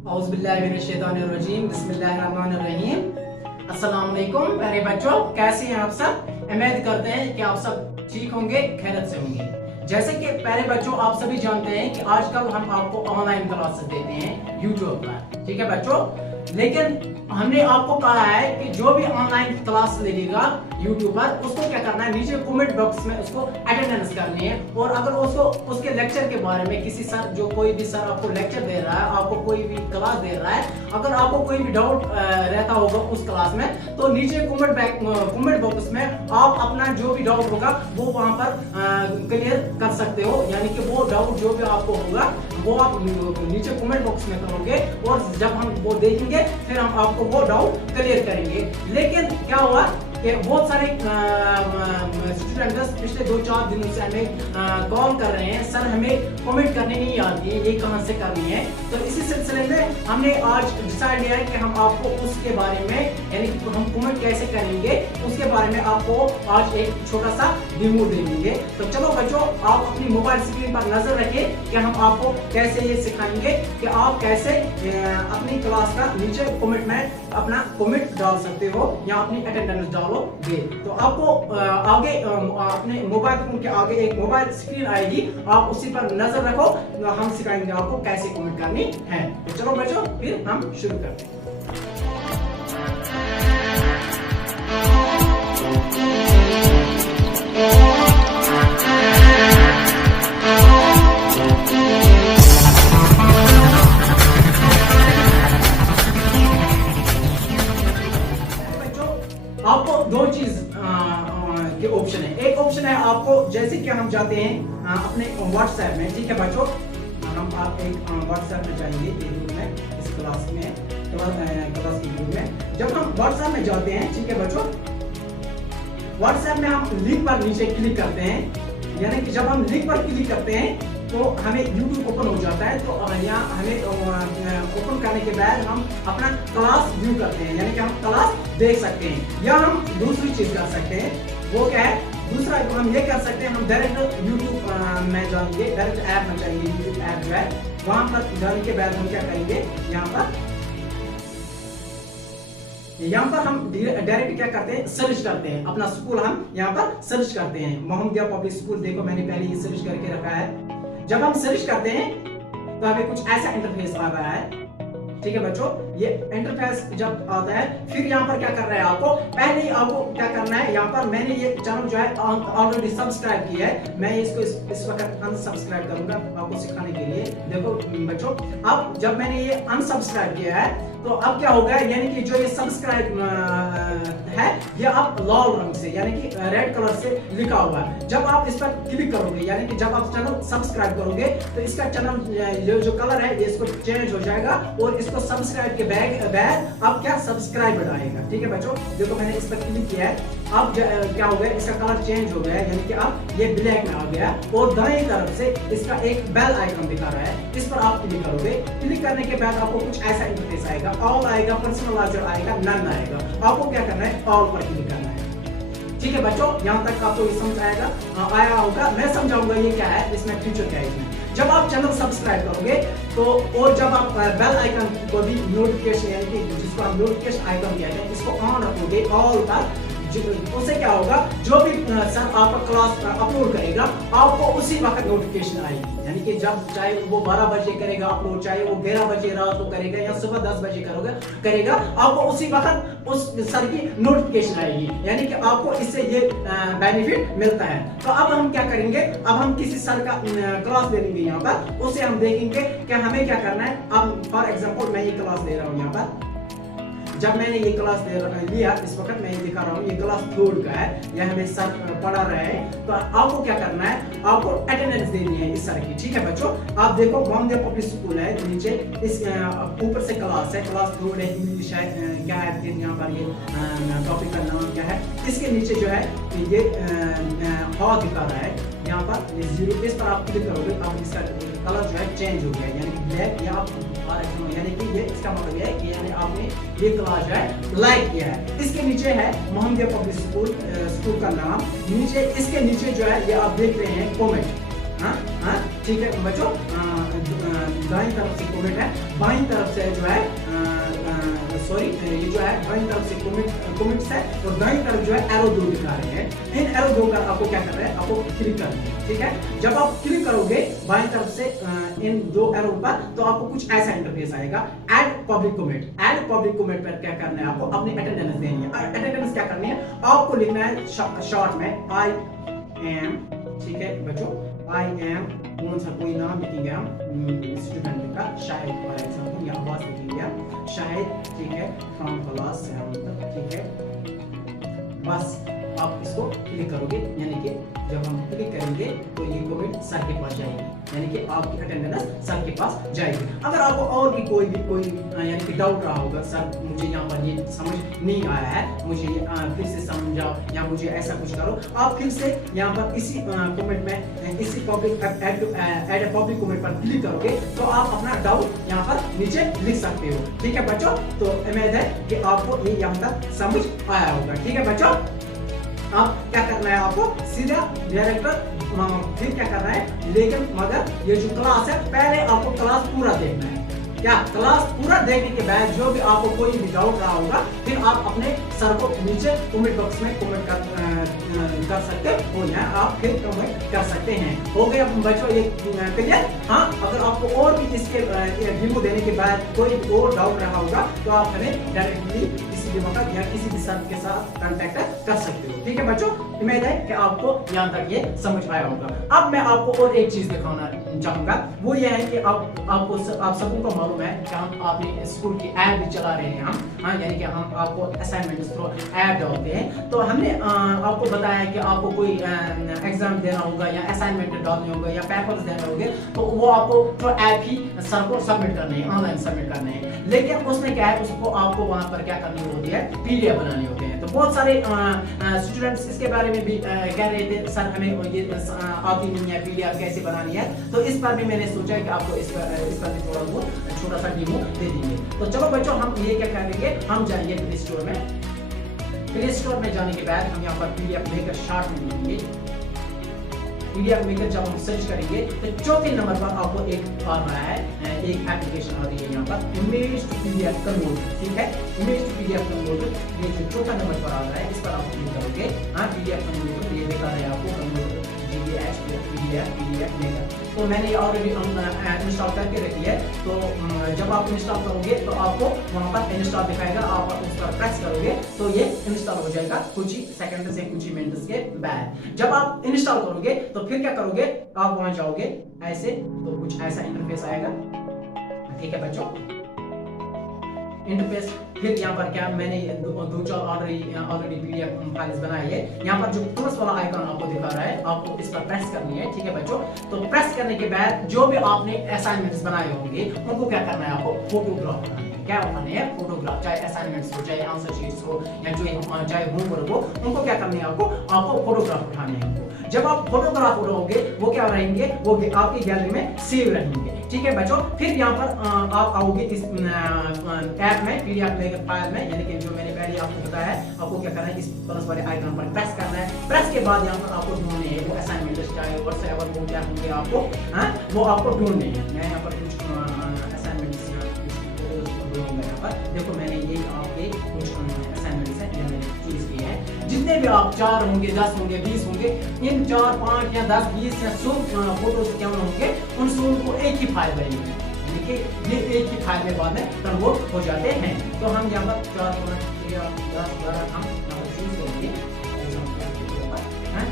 औज़ुबिल्लाहिमिनश्शैतानिर्रजीम बिस्मिल्लाहिर्रहमानिर्रहीम। अस्सलाम वालेकुम प्यारे बच्चों, कैसे हैं आप सब। उम्मीद करते हैं कि आप सब ठीक होंगे, खैरियत से होंगे। जैसे कि प्यारे बच्चों, आप सभी जानते हैं कि आजकल हम आपको ऑनलाइन क्लासेस देते हैं यूट्यूब पर, ठीक है बच्चों। लेकिन हमने आपको कहा है कि जो भी ऑनलाइन क्लास लेगा यूट्यूब पर, उसको क्या करना है, नीचे कमेंट बॉक्स में उसको अटेंडेंस करनी है। और अगर उसको उसके लेक्चर के बारे में किसी सर, जो कोई भी सर आपको लेक्चर दे रहा है, आपको कोई भी क्लास दे रहा है, अगर आपको कोई भी डाउट रहता होगा उस क्लास में, तो नीचे कमेंट बॉक्स में आप अपना जो भी डाउट होगा वो वहां पर क्लियर कर सकते हो। यानी कि वो डाउट जो भी आपको होगा वो आप नीचे कमेंट बॉक्स में करोगे, और जब हम वो देखेंगे फिर हम आपको वो डाउट क्लियर करेंगे। लेकिन क्या हुआ कि बहुत सारे स्टूडेंट्स पिछले 2-4 दिनों से हमें कॉल कर रहे हैं, सर हमें कमेंट करनी नहीं आती है, ये कहाँ से करनी है। तो इसी सिलसिले में हमने आज डिसाइड किया है कि हम आपको उसके बारे में, यानी कि हम कमेंट कैसे करेंगे उसके बारे में आपको आज एक छोटा सा डेमो दे देंगे। तो चलो बच्चों, आप अपनी मोबाइल स्क्रीन पर नजर रखिए कि हम आपको कैसे ये सिखाएंगे कि आप कैसे अपनी क्लास का नीचे कमेंट में अपना कमेंट डाल सकते हो या अपनी अटेंडेंस डालोगे। तो आपको आगे अपने मोबाइल फोन के आगे एक मोबाइल स्क्रीन आएगी, आप उसी पर नजर रखो, हम सिखाएंगे आपको कैसे कमेंट करनी है। तो चलो बच्चों, फिर हम शुरू करते हैं। आपको दो चीज के ऑप्शन है। एक ऑप्शन है आपको, जैसे कि हम जाते हैं अपने व्हाट्सएप में, ठीक है बच्चों, हम आप एक व्हाट्सएप में जाएंगे ग्रुप में, इस क्लास की ग्रुप में। जब हम व्हाट्सएप में जाते हैं, ठीक है बच्चों, व्हाट्सएप में हम लिंक पर नीचे क्लिक करते हैं। यानी कि जब हम लिंक पर क्लिक करते हैं तो हमें YouTube ओपन हो जाता है। तो यहाँ हमें ओपन करने के बाद हम अपना क्लास व्यू करते हैं, यानी कि हम क्लास देख सकते हैं। या हम दूसरी चीज कर सकते हैं, वो क्या है, दूसरा हम ये कर सकते हैं, हम डायरेक्ट YouTube में जाएंगे, डायरेक्ट ऐप में जाएंगे, YouTube ऐप जो है वहां पर जाने के बाद हम क्या करेंगे, यहाँ पर हम डायरेक्ट क्या करते हैं, सर्च करते हैं अपना स्कूल, हम यहाँ पर सर्च करते हैं मोहम्मदिया पब्लिक स्कूल। देखो मैंने पहले ये सर्च करके रखा है। जब हम सर्च करते हैं तो हमें कुछ ऐसा इंटरफेस आ रहा है, ठीक है बच्चों। ये इंटरफेस जब आता है, फिर यहाँ पर क्या कर रहा है, आपको पहले ही आपको क्या करना है, यहाँ पर मैंने ये चैनल जो है ऑलरेडी सब्सक्राइब किया है, मैं इसको इस वक्त अनसब्सक्राइब करूंगा आपको सिखाने के लिए। देखो बच्चों, अब जब मैंने ये अनसब्सक्राइब किया है तो अब क्या होगा, यानी कि जो ये सब्सक्राइब है ये आप लाल रंग से, यानी कि रेड कलर से लिखा हुआ है। जब आप इस पर क्लिक करोगे, यानी कि जब आप चैनल सब्सक्राइब करोगे तो इसका चैनल जो कलर है ये इसको चेंज हो जाएगा, और इसको सब्सक्राइब के बैग अब क्या सब्सक्राइब आएगा, ठीक है बच्चों। देखो मैंने इस पर क्लिक किया है, अब क्या हो गया, इसका कलर चेंज हो गया है, यानी कि अब ये ब्लैक में आ गया, और दाएं तरफ से इसका एक बेल आइकन दिखा रहा है, इस पर आप क्लिक करोगे। क्लिक करने के बाद आपको कुछ ऐसा इंटरफेस आएगा, ऑल आएगा, पर्सनलाइजर आएगा, नन आएगा। आपको क्या करना है, ऑल पर क्लिक करना है, ठीक है बच्चों। यहाँ तक आपको ये समझ आया होगा। मैं समझाऊंगा ये क्या है, इसमें फीचर क्या है इसमें। जब आप चैनल सब्सक्राइब करोगे तो, और जब आप बेल आइकन को भी नोटिफिकेशन, यानी कि जिसको हम नोटिफिकेशन आइकन कहते हैं, इसको ऑन रखोगे ऑल पर, उससे क्या होगा, जो भी सर आपका क्लास अपलोड करेगा आपको उसी वक्त नोटिफिकेशन आएगी। यानी कि जब चाहे वो 12 बजे करेगा अपलोड, चाहे वो 11 बजे रात को करेगा या सुबह 10 बजे करेगा, आपको उसी वक्त उस सर की नोटिफिकेशन आएगी। यानी कि आपको इससे ये बेनिफिट मिलता है। तो अब हम क्या करेंगे, अब हम किसी सर का क्लास ले लेंगे, यहाँ पर उसे हम देखेंगे कि हमें क्या करना है। अब फॉर एग्जाम्पल मैं ये क्लास दे रहा हूँ, यहाँ पर जब मैंने ये क्लास लिया, इस वक्त मैं ये दिखा रहा हूँ, ये क्लास 3 का है, यह हमें सर पढ़ा रहे हैं। तो आपको क्या करना है, आपको अटेंडेंस देनी है इस सर की, ठीक है बच्चों। आप देखो मोहम्मदिया पब्लिक स्कूल है, नीचे इस ऊपर से क्लास है, क्लास 3 है, इंग्लिश है, क्या है फिर यहाँ पर ये टॉपिक का नाम क्या है, इसके नीचे जो है ये हॉल दिखा रहा है, यहाँ पर ये 0, इस पर आप क्लिक करोगे, अब इसका कलर जो है चेंज हो गया, यानी कि ब्लैक, या यानी कि ये इसका मतलब ये है कि यानी आपने ये क्लास जो है लाइक किया है। इसके नीचे है मोहम्मदिया पब्लिक स्कूल का नाम, नीचे इसके नीचे जो है ये आप देख रहे हैं कमेंट, ठीक है बच्चों, दाईं तरफ से कमेंट है, बाईं तरफ से जो है सॉरी ये जो है बाईं तरफ से कमेंट्स है और दाईं तरफ जो है एरो दो दिखा रहे हैं। इन एरो दो का आपको क्या करना है, आपको क्लिक करना है। ठीक है, जब आप क्लिक करोगे बाईं तरफ से इन दो एरो पर तो आपको कुछ ऐसा इंटरफेस आएगा, add public comment. Add public comment पर क्या करना है, आपको अपनी अटेंडेंस देनी है। अटेंडेंस क्या करनी है, आपको लिखना है शॉर्ट में आई एम। ठीक है बच्चों, आई एम कौन सा कोई नाम लिखेंगे हम स्टूडेंट का, शायद फॉर एग्जांपल या आवाज लिखेंगे हम शायद। ठीक है, फ्रॉम क्लास 7 तक। ठीक है, बस आप इसको क्लिक करोगे, यानी कि जब हम क्लिक करेंगे तो ये कमेंट सर के पास जाएगी, यानी कि आपकी अटेंडेंस सर के पास जाएगी। अगर आपको और भी कोई यानी कि डाउट रहा होगा, सर मुझे यहाँ पर ये समझ नहीं आया है, मुझे फिर से समझाओ या मुझे ऐसा कुछ करो, आप फिर से यहाँ पर इसी कमेंट में इसी पब्लिक ऐड पब्लिक कमेंट पर क्लिक करोगे तो आप अपना डाउट यहाँ पर नीचे लिख सकते हो। ठीक है बच्चों, तो उम्मीद है कि आपको ये यहाँ तक समझ आया होगा। ठीक है बच्चों, अब क्या करना है, आपको सीधा डायरेक्टर फिर क्या करना है, लेकिन मगर ये जो क्लास है पहले आपको क्लास पूरा देखना है। क्या क्लास पूरा देखने के बाद जो भी आपको कोई भी डाउट रहा होगा फिर आप अपने सर को नीचे कमेंट बॉक्स में कमेंट कर सकते हो या आप फिर कमेंट कर सकते हैं। हो गया बच्चों ये क्लियर। हाँ, अगर आपको और भी इसके वीडियो देने के बाद कोई और डाउट रहा होगा तो आप हमें डायरेक्टली किसी भी वक्त या किसी भी सर के साथ कांटेक्ट कर सकते हो। ठीक है बच्चों, उम्मीद है कि आपको यहाँ तक ये समझ आया होगा। अब मैं आपको और एक चीज दिखाना चाहूंगा, वो ये है कि आप सबको को मालूम है कि हम अपने स्कूल की ऐप भी चला रहे हैं हम। हाँ, यानी कि हम आपको असाइनमेंट थ्रू ऐप डालते हैं। तो हमने आपको बताया कि आपको कोई एग्जाम देना होगा या असाइनमेंट डालने होगा या पेपर्स देने होंगे तो वो आपको तो ऐप ही सर को सबमिट करने हैं, ऑनलाइन सबमिट करने हैं। लेकिन उसमें क्या है, उसको आपको वहां पर क्या करनी होती है, पीडीएफ बनानी होती है। तो बहुत सारे स्टूडेंट्स इसके बारे में भी कह रहे थे सर हमें ये आती नहीं है पीडीएफ कैसे बनानी है। तो इस पर भी मैंने सोचा है कि आपको इस पर भी थोड़ा बहुत छोटा सा डेमो दे देंगे। तो चलो बच्चों, हम ये क्या करेंगे, हम जाएंगे प्ले स्टोर में। प्ले स्टोर में जाने के बाद हम यहाँ पर पीडीएफ मेकर शार्ट में लिखेंगे। पीडीएफ मेकर जब हम सर्च करेंगे तो चौथे नंबर पर आपको एक आ रहा है, एक एप्लीकेशन आ रही है यहाँ पर, इमेज टू पीडीएफ कन्वर्टर। ठीक है, इमेज टू पीडीएफ कन्वर्टर ये जो चौथा नंबर पर आ रहा है इस पर आप क्लिक करोगे। हाँ, पीडीएफ कन्वर्टर ये दिखा रहा है आपको, कन्वर्टर पीडीएफ मेकर। तो मैंने ऑलरेडी इंस्टॉल करके रखी है। तो जब आप इंस्टॉल करोगे तो आपको वहां पर इंस्टॉल दिखाएगा, आप उस पर प्रेस करोगे तो ये इंस्टॉल हो जाएगा कुछ ही सेकंड से कुछ ही मिनट्स के बाद। जब आप इंस्टॉल करोगे तो फिर क्या करोगे, आप वहां जाओगे ऐसे, तो कुछ ऐसा इंटरफेस आएगा। ठीक है बच्चों, इंटरफेस फिर यहाँ पर क्या मैंने दो चार ऑलरेडी पीडीएफ फाइल्स बनाई है। यहाँ पर जो प्लस वाला आइकन आपको दिखा रहा है, आपको इस पर प्रेस करनी है। ठीक है बच्चों, तो प्रेस करने के बाद जो भी आपने असाइनमेंट्स बनाए होंगे उनको क्या करना है, आपको फोटोग्राफ बनाना है। क्या बनाना है, फोटोग्राफ, चाहे असाइनमेंट्स हो, चाहे आंसर शीट्स हो या जो चाहे होमवर्क हो, उनको क्या करना है, आपको फोटोग्राफ उठाने हैं। जब आप फोटोग्राफ उठाओगे वो क्या रहेंगे, वो आपकी गैलरी में सेव रहेंगे। ठीक है बच्चों, फिर यहाँ पर आप आओगे इस ऐप में, पीडीएफ मेकर फाइल में, यानी कि जो मैंने पहले आपको बताया है, आपको क्या करना है, इस प्लस वाले आइकन पर प्रेस करना है। प्रेस के बाद यहाँ पर आपको ढूंढने हैं वो असाइनमेंट, चाहे व्हाट्सएप वो क्या होंगे आपको, वो आपको ढूंढने हैं। मैं यहाँ पर कुछ असाइनमेंट्स ढूंढूंगा। यहाँ पर देखो मैंने ये आपके कुछ असाइनमेंट्स हैं जो मैंने चूज किए हैं। जितने भी आप 4 होंगे, 10 होंगे, 20 होंगे, इन 4, 5 या 10, 20 या 100 फोटोज क्या होंगे, उन 100 को एक ही फाइल बनेगी। देखिए ये एक ही फाइल में बाद में कन्वर्ट हो जाते हैं। तो हम यहाँ पर 4, 5, 6, 10, 12 हम यहाँ पर चूज करेंगे।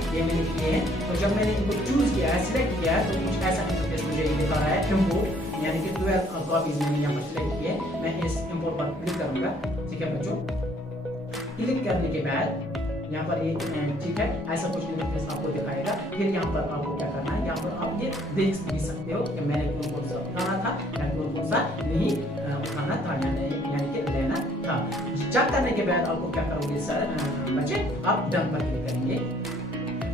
ये मैंने किए हैं। तो जब मैंने इनको चूज किया है, सिलेक्ट किया है, तो कुछ ऐसा इंटरफेस मुझे दिखा रहा है, इम्पोर्ट, यानी कि 12 कॉपीज मैंने यहाँ पर सिलेक्ट किए। मैं इस इम्पोर्ट पर क्लिक करूंगा। ठीक है बच्चों, क्लिक करने के बाद यहाँ पर ये ठीक है ऐसा कुछ इंटरफेस आपको दिखाएगा। फिर यहाँ पर आपको क्या करना है, यहाँ पर आप ये देख भी सकते हो कि मैंने कौन सा उठाना था या कौन सा नहीं उठाना था, यानी कि लेना था। चेक करने के बाद आपको क्या करोगे सर बच्चे, आप डन पर क्लिक करेंगे।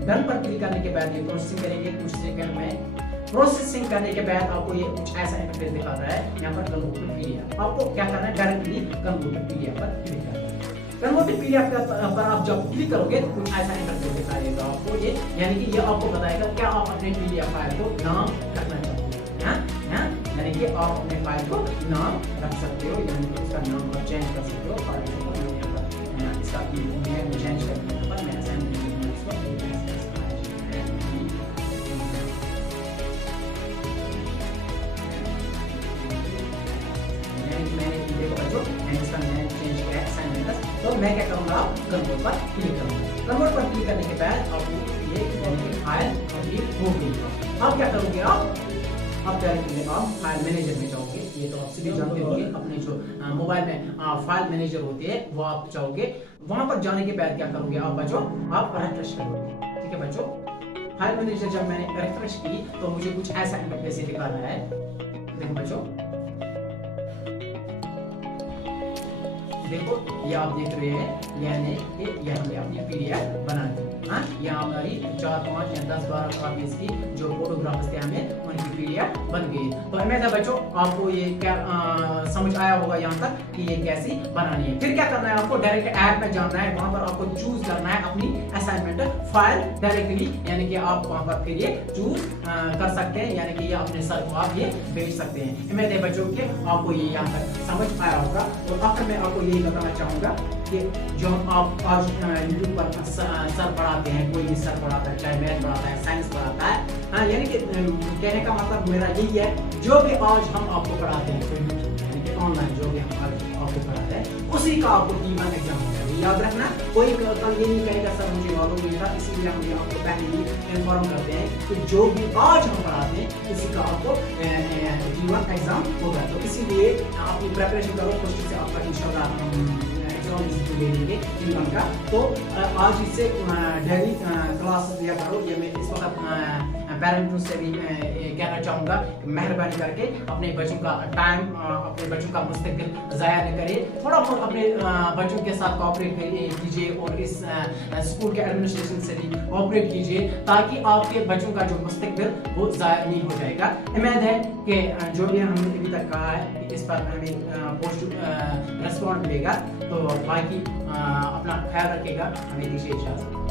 डन पर क्लिक करने के बाद ये प्रोसेसिंग करेंगे कुछ सेकंड में। प्रोसेसिंग करने के बाद आपको ये कुछ ऐसा इंटरफेस दिखा रहा है, यहाँ पर कन्वर्ट टू पीडीएफ। आपको क्या करना है, डायरेक्टली कन्वर्ट टू पीडीएफ पर क्लिक करना है। कन्वर्ट टू पीडीएफ पर आप जब क्लिक करोगे तो कुछ ऐसा इंटरफेस दिखाएगा आपको ये, यानी कि ये आपको बताएगा क्या आप अपने पीडीएफ फाइल को नाम रखना चाहते हैं। यानी कि आप अपने फाइल को नाम रख सकते हो, यानी कि उसका नाम आप चेंज कर सकते हो। फॉर एग्जाम्पल इसका नेम चेंज करने पर मैं असाइनमेंट तो मैं क्या करूंगा, कंट्रोल पर क्लिक करूंगा। कंट्रोल पर क्लिक करने के बाद आपको ये फाइल कंप्लीट हो गई। अब क्या करोगे आप डायरेक्टली आप फाइल मैनेजर में जाओगे। ये तो आप सभी जानते होंगे, अपने जो मोबाइल में फाइल मैनेजर होते हैं वो आप जाओगे। वहां पर जाने के बाद क्या करोगे आप बच्चों, आप रिफ्रेश करोगे। ठीक है बच्चों, फाइल मैनेजर जब मैंने रिफ्रेश की तो मुझे कुछ ऐसा इंटरफेस दिखा रहा है। देखो बच्चों, देखो ये आप देख रहे हैं, यानी ये हमने अपनी पीडीएफ बना दी। हाँ, यहाँ हमारी 4, 5 या 10, 12 कॉपीज की जो फोटोग्राफ्स थे हमें उनकी पीडीएफ बन गई। तो उम्मीद है बच्चों आपको ये क्या समझ आया होगा यहाँ तक कि ये कैसी बनानी है। फिर क्या करना है, आपको डायरेक्ट ऐप में जाना है, वहां पर आपको चूज करना है अपनी असाइनमेंट फाइल डायरेक्टली, यानी कि आप वहां पर फिर ये चूज कर सकते हैं, यानी कि ये अपने सर को आप ये भेज सकते हैं। उम्मीद है बच्चों कि आपको ये यहाँ तक समझ आया होगा। तो आखिर में आपको यही बताना चाहूंगा कि जो आप आज यूट्यूब पर सर पढ़ाते हैं, कोई भी सर पढ़ाता है, चाहे मैथ पढ़ाता है, साइंस पढ़ाता है, हाँ, यानी कि कहने का मतलब मेरा यही है, जो भी आज हम आपको पढ़ाते हैं, यानी कि ऑनलाइन जो भी हम आज आपको पढ़ाते हैं, उसी का आपको T1 एग्जाम होगा। याद रखना, कोई कल ये नहीं कहेगा सर मुझे मालूम नहीं था, इसीलिए हम ये आपको पहले ही इन्फॉर्म करते हैं कि जो भी आज हम पढ़ाते हैं उसी का आपको T1 एग्जाम होगा। तो इसीलिए अपनी प्रिपरेशन करो, कोशिश से आपका इंशाल्लाह ले लेंगे T1 का। तो आज इससे डेली क्लास लिया करो। ये मैं इस वक्त पेरेंट्स से भी कहना चाहूँगा, मेहरबानी करके अपने बच्चों का टाइम, अपने बच्चों का मुस्तकिल ज़ाया न करें। थोड़ा बहुत अपने बच्चों के साथ कोऑपरेट कीजिए और इस स्कूल के एडमिनिस्ट्रेशन से भी कोऑपरेट कीजिए, ताकि आपके बच्चों का जो मुस्तकिल वो ज़ाया नहीं हो जाएगा। उम्मीद है कि जो भी हमने अभी तक कहा है कि इस पर हमें पॉजिटिव रिस्पॉन्ड मिलेगा। तो बाकी अपना ख्याल रखिएगा, हमें दीजिए इजाज़त।